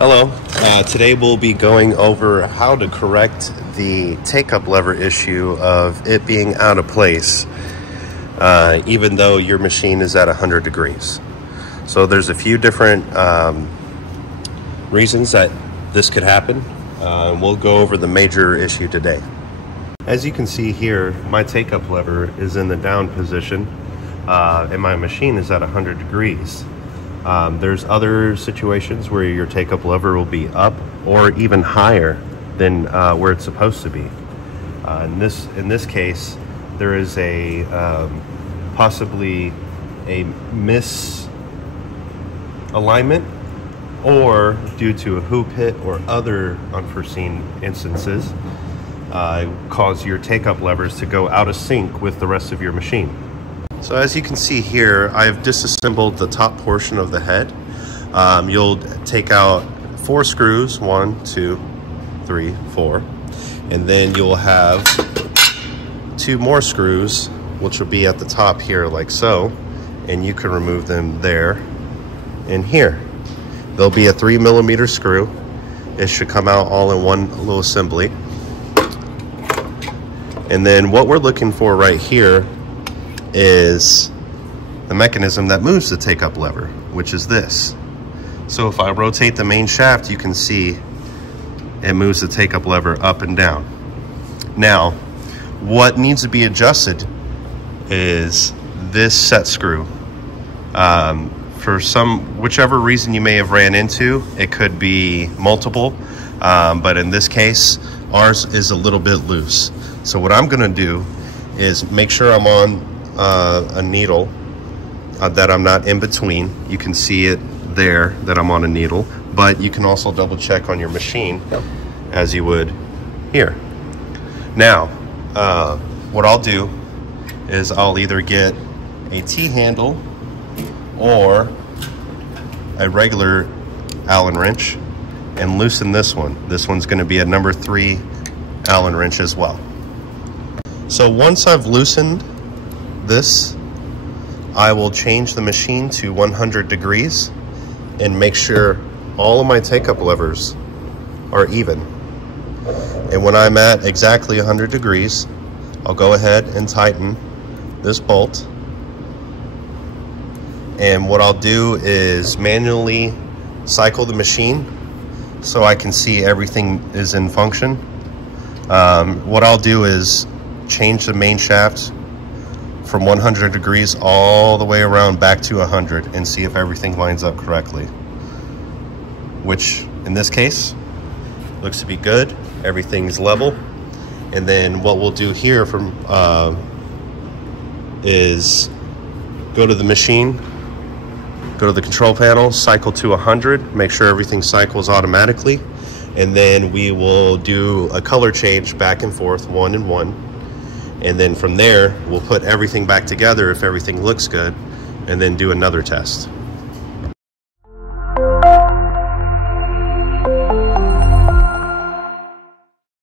Hello, today we'll be going over how to correct the take-up lever issue of it being out of place even though your machine is at 100 degrees. So there's a few different reasons that this could happen. We'll go over the major issue today. As you can see here, my take-up lever is in the down position and my machine is at 100 degrees. There's other situations where your take-up lever will be up or even higher than where it's supposed to be. In this case, there is a possibly a misalignment, or due to a hoop hit or other unforeseen instances, cause your take-up levers to go out of sync with the rest of your machine. So as you can see here, I've disassembled the top portion of the head. You'll take out 4 screws, 1, 2, 3, 4, and then you'll have 2 more screws, which will be at the top here like so, and you can remove them there and here. There'll be a 3mm screw. It should come out all in one little assembly. And then what we're looking for right here is the mechanism that moves the take-up lever, which is this. So if I rotate the main shaft, you can see it moves the take-up lever up and down. Now, what needs to be adjusted is this set screw. For whichever reason you may have ran into, it could be multiple, but in this case, ours is a little bit loose. So what I'm gonna do is make sure I'm on a needle that I'm not in between. You can see it there that I'm on a needle, but you can also double check on your machine as you would here. Now, what I'll do is I'll either get a T-handle or a regular Allen wrench and loosen this one. This one's going to be a number 3 Allen wrench as well. So once I've loosened this, I will change the machine to 100 degrees and make sure all of my take-up levers are even. And when I'm at exactly 100 degrees, I'll go ahead and tighten this bolt. And what I'll do is manually cycle the machine so I can see everything is in function. What I'll do is change the main shaft from 100 degrees all the way around back to 100 and see if everything lines up correctly, which in this case looks to be good. Everything's level. And then what we'll do here is go to the machine, go to the control panel, cycle to 100, make sure everything cycles automatically, and then we will do a color change back and forth, 1 and 1. And then from there, we'll put everything back together if everything looks good, and then do another test.